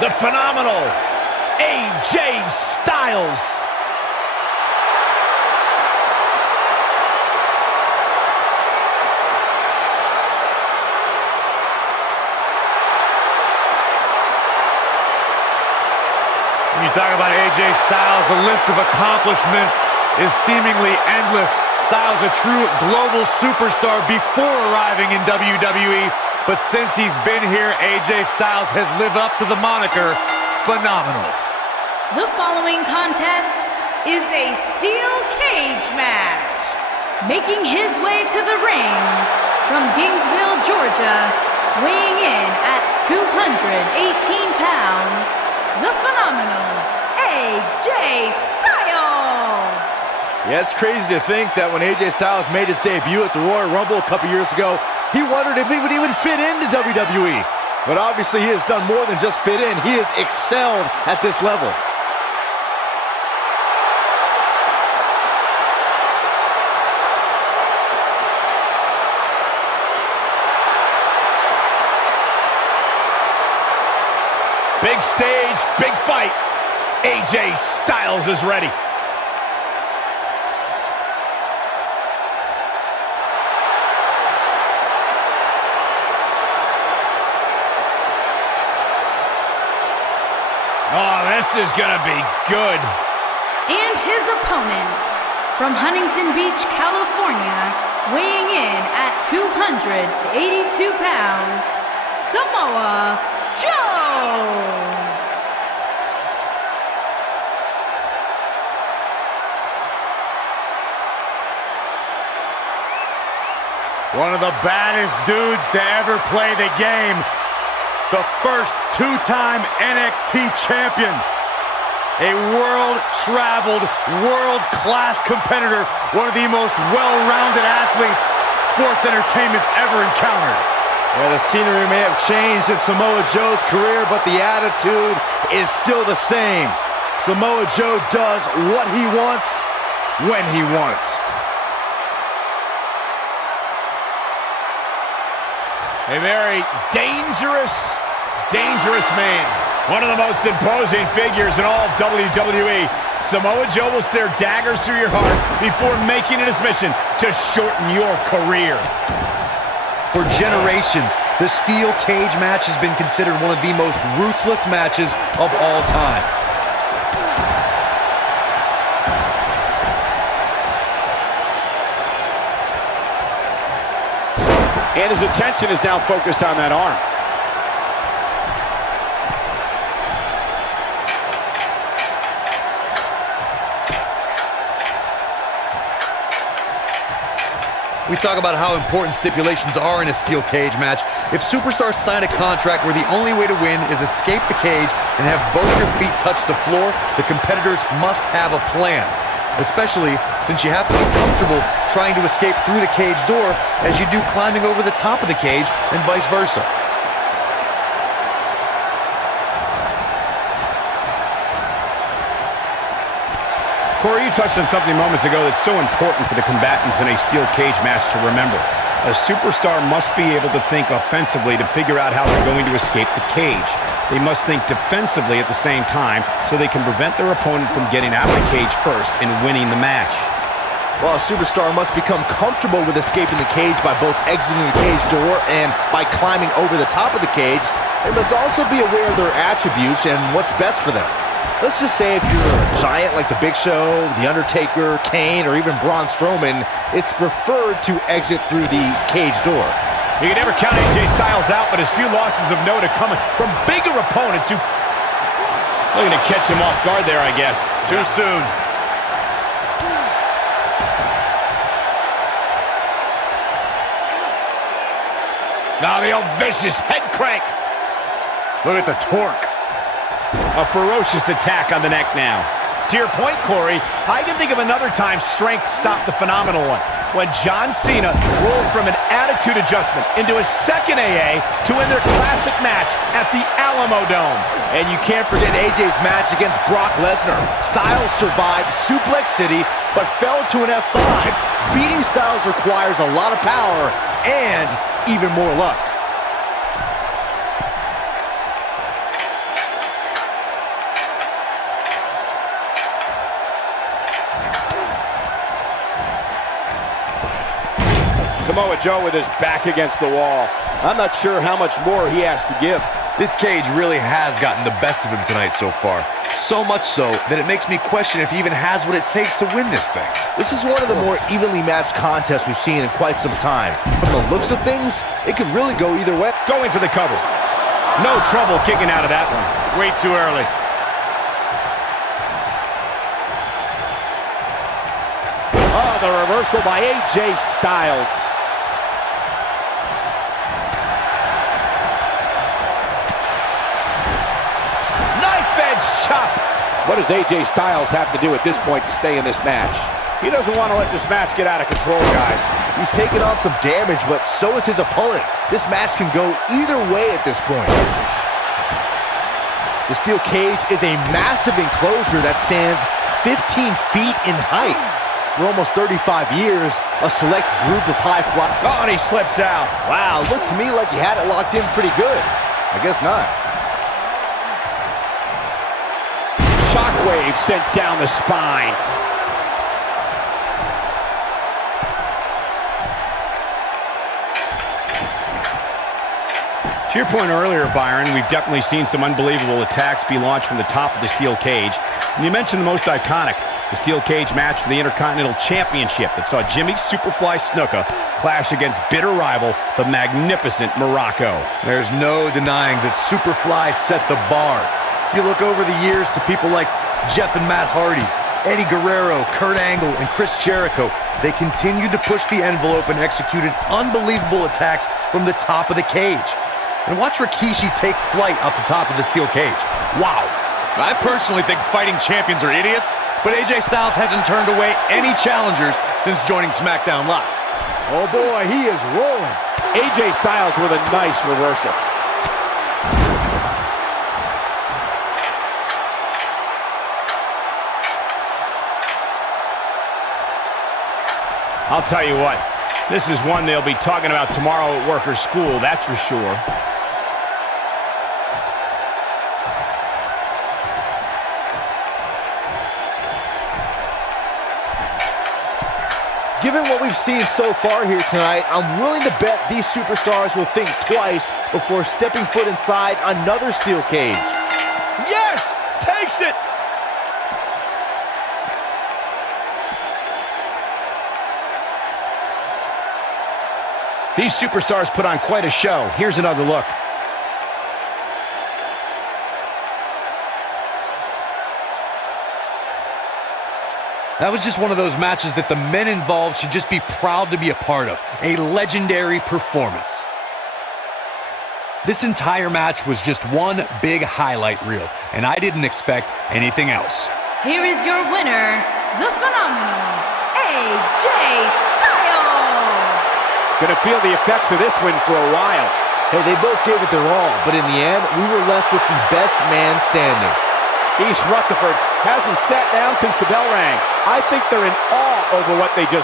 the phenomenal AJ Styles. When you talk about AJ Styles, the list of accomplishments is seemingly endless. Styles a true global superstar before arriving in WWE, but since he's been here, AJ Styles has lived up to the moniker, phenomenal. The following contest is a steel cage match. Making his way to the ring from Gainesville, Georgia, weighing in at 218 pounds, the phenomenal AJ Styles. Yeah, it's crazy to think that when AJ Styles made his debut at the Royal Rumble a couple years ago, he wondered if he would even fit into WWE. But obviously he has done more than just fit in. He has excelled at this level. Big stage, big fight. AJ Styles is ready. Oh, this is gonna be good. And his opponent, from Huntington Beach, California, weighing in at 282 pounds, Samoa Joe! One of the baddest dudes to ever play the game. The first two-time NXT champion. A world-traveled, world-class competitor. One of the most well-rounded athletes sports entertainment's ever encountered. Yeah, the scenery may have changed in Samoa Joe's career, but the attitude is still the same. Samoa Joe does what he wants, when he wants. A very dangerous man. One of the most imposing figures in all of WWE. Samoa Joe will stare daggers through your heart before making it his mission to shorten your career. For generations, the steel cage match has been considered one of the most ruthless matches of all time. And his attention is now focused on that arm. We talk about how important stipulations are in a steel cage match. If superstars sign a contract where the only way to win is escape the cage and have both your feet touch the floor, the competitors must have a plan. Especially since you have to be comfortable trying to escape through the cage door as you do climbing over the top of the cage and vice versa. Corey, you touched on something moments ago that's so important for the combatants in a steel cage match to remember. A superstar must be able to think offensively to figure out how they're going to escape the cage. They must think defensively at the same time so they can prevent their opponent from getting out of the cage first and winning the match. Well, a superstar must become comfortable with escaping the cage by both exiting the cage door and by climbing over the top of the cage. They must also be aware of their attributes and what's best for them. Let's just say if you're a giant like The Big Show, The Undertaker, Kane, or even Braun Strowman, it's preferred to exit through the cage door. You can never count AJ Styles out, but his few losses of note are coming from bigger opponents who... Looking to catch him off guard there, I guess. Too soon. Now the old vicious head crank. Look at the torque. A ferocious attack on the neck now. To your point, Corey, I can think of another time strength stopped the phenomenal one. When John Cena rolled from an attitude adjustment into a second AA to win their classic match at the Alamo Dome. And you can't forget AJ's match against Brock Lesnar. Styles survived Suplex City, but fell to an F5. Beating Styles requires a lot of power and even more luck. Samoa Joe with his back against the wall. I'm not sure how much more he has to give. This cage really has gotten the best of him tonight so far. So much so that it makes me question if he even has what it takes to win this thing. This is one of the more evenly matched contests we've seen in quite some time. From the looks of things, it could really go either way. Going for the cover. No trouble kicking out of that one. Way too early. Oh, the reversal by AJ Styles. Chop. What does AJ Styles have to do at this point to stay in this match? He doesn't want to let this match get out of control, guys. He's taking on some damage, but so is his opponent. This match can go either way at this point. The steel cage is a massive enclosure that stands 15 feet in height. For almost 35 years, a select group of high fly. Oh, and he slips out. Wow, looked to me like he had it locked in pretty good. I guess not. Shockwave sent down the spine. To your point earlier, Byron, we've definitely seen some unbelievable attacks be launched from the top of the steel cage. And you mentioned the most iconic, the steel cage match for the Intercontinental Championship that saw Jimmy Superfly Snuka clash against bitter rival, the magnificent Morocco. There's no denying that Superfly set the bar. You look over the years to people like Jeff and Matt Hardy, Eddie Guerrero, Kurt Angle, and Chris Jericho. They continued to push the envelope and executed unbelievable attacks from the top of the cage. And watch Rikishi take flight off the top of the steel cage. Wow. I personally think fighting champions are idiots, but AJ Styles hasn't turned away any challengers since joining SmackDown Live. Oh boy, he is rolling. AJ Styles with a nice reversal. I'll tell you what, this is one they'll be talking about tomorrow at Workers' School, that's for sure. Given what we've seen so far here tonight, I'm willing to bet these superstars will think twice before stepping foot inside another steel cage. Yes! Takes it! These superstars put on quite a show. Here's another look. That was just one of those matches that the men involved should just be proud to be a part of. A legendary performance. This entire match was just one big highlight reel, and I didn't expect anything else. Here is your winner, the phenomenal AJ Styles. Gonna feel the effects of this win for a while. Hey, they both gave it their all, but in the end, we were left with the best man standing. East Rutherford hasn't sat down since the bell rang. I think they're in awe over what they just